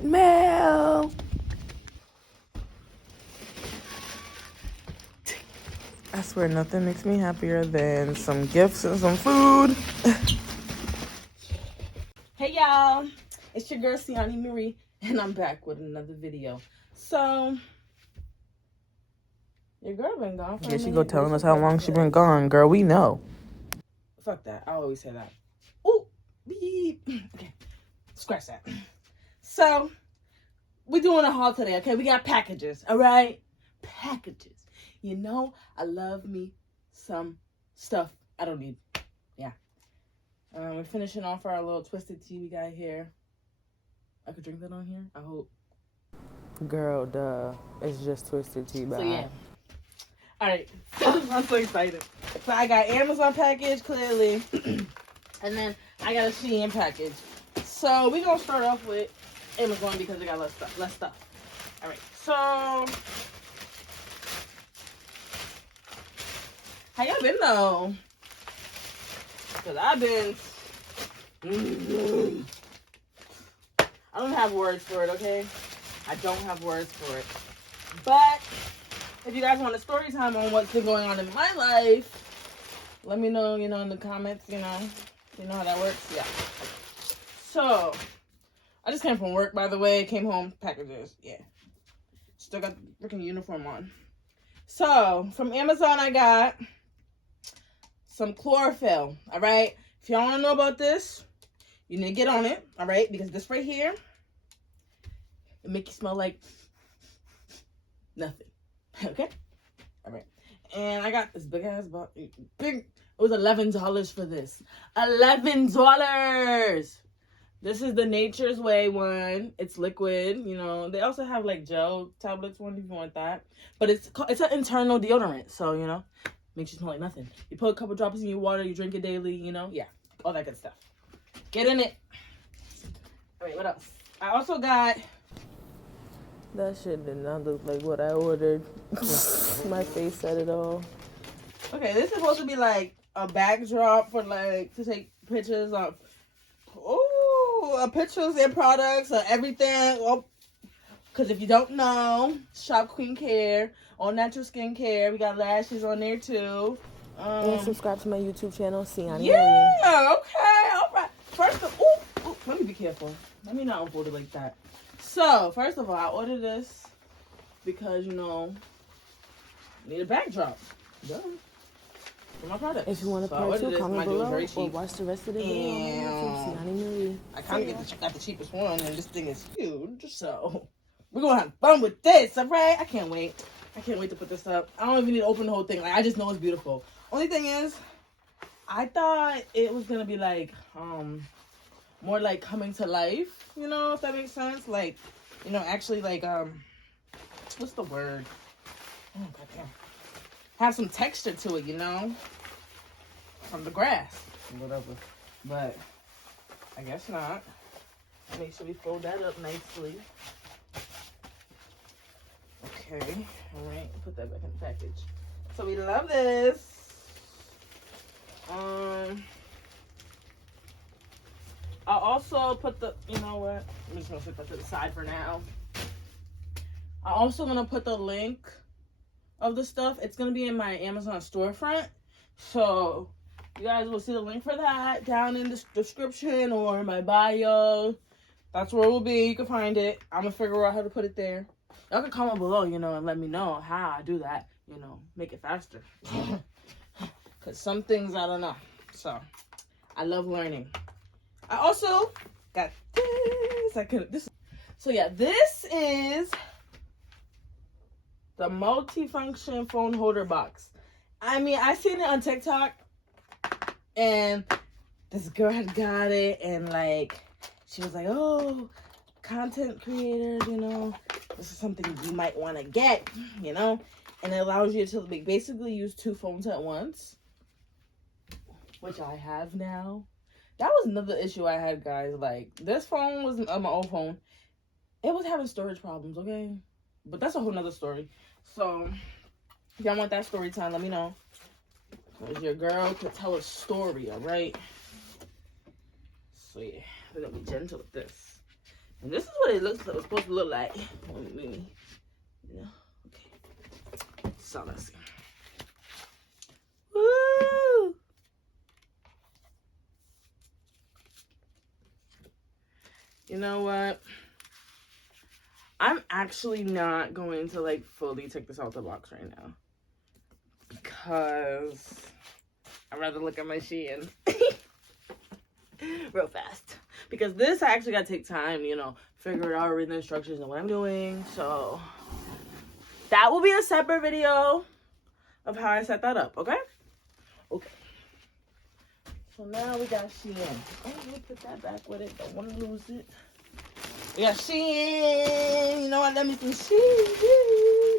got mail. I swear nothing makes me happier than some gifts and some food. Hey y'all, it's your girl Siani Marie, and I'm back with another video. So, your girl been gone for a minute. Yeah, she go telling us how long she been gone. Girl, we know. Fuck that, I always say that. Ooh, beep. Okay, scratch that. So, we're doing a haul today, okay? We got packages, all right? Packages. You know, I love me some stuff I don't need. Yeah. We're finishing off our little twisted tea we got here. I could drink that on here, I hope. Girl, duh. It's just twisted tea, bye. So, yeah. Alright. I'm so excited. So, I got Amazon package, clearly. And then, I got a Shein package. So, we're going to start off with Amazon because they got less stuff. Alright. So... how y'all been though? Cause I've been. I don't have words for it, okay? I don't have words for it. But if you guys want a story time on what's been going on in my life, let me know. You know, in the comments. You know how that works. Yeah. So I just came from work, by the way. Came home, packages. Yeah. Still got the freaking uniform on. So from Amazon, I got some chlorophyll, all right? If y'all want to know about this, you need to get on it, all right? Because this right here, it make you smell like nothing, okay? All right. And I got this big-ass box. It was $11 for this. $11! This is the Nature's Way one. It's liquid, you know. They also have, like, gel tablets one if you want that. But it's an internal deodorant, so, you know. Makes you smell like nothing. You put a couple drops in your water, you drink it daily, you know? Yeah, all that good stuff. Get in it. All right, what else? I also got... that shit did not look like what I ordered. My face said it all. Okay, this is supposed to be like a backdrop for like, to take pictures of... pictures and products or everything. Well, because if you don't know, shop QueenCare. All natural skincare. We got lashes on there too. And subscribe to my YouTube channel, Siani. Yeah, okay, all right. First of all, let me be careful. Let me not unfold it like that. So, first of all, I ordered this because, you know, I need a backdrop. Yeah. For my product. If you want to purchase, comment below or watch the rest of the video from Siani Marie. I kind of got the cheapest one, and this thing is huge, so we're going to have fun with this, all right? I can't wait. I can't wait to put this up. I don't even need to open the whole thing. Like, I just know it's beautiful. Only thing is, I thought it was going to be, like, more, like, coming to life. You know, if that makes sense. Like, you know, actually, like, what's the word? Oh, goddamn. Have some texture to it, you know? From the grass. Whatever. But, I guess not. Make sure we fold that up nicely. Okay, all right, put that back in the package. So we love this. I also put the, you know what? I'm just gonna put that to the side for now. I'm also gonna put the link of the stuff. It's gonna be in my Amazon storefront. So you guys will see the link for that down in the description or in my bio. That's where it will be. You can find it. I'm gonna figure out how to put it there. Y'all can comment below, you know, and let me know how I do that. You know, make it faster. Because some things I don't know. So, I love learning. I also got this. So, yeah, this is the multi-function phone holder box. I mean, I seen it on TikTok. And this girl had got it. And, like, she was like, oh, content creators, you know. This is something you might want to get, you know, and it allows you to basically use two phones at once, which I have now. That was another issue I had, guys. Like, this phone was my old phone. It was having storage problems, okay? But that's a whole nother story. So, if y'all want that story time, let me know. Because your girl could tell a story, all right? So, yeah, we're going to be gentle with this. And this is what it looks it's supposed to look like. You know, okay. So let's see. Woo! You know what? I'm actually not going to like fully take this out the box right now because I'd rather look at my Shein real fast. Because this I actually gotta take time, you know, figure it out, read the instructions and what I'm doing. So that will be a separate video of how I set that up, okay? Okay. So now we got Shein. Oh, let me put that back with it. Don't want to lose it. We got Shein. You know what? Let me see Shein.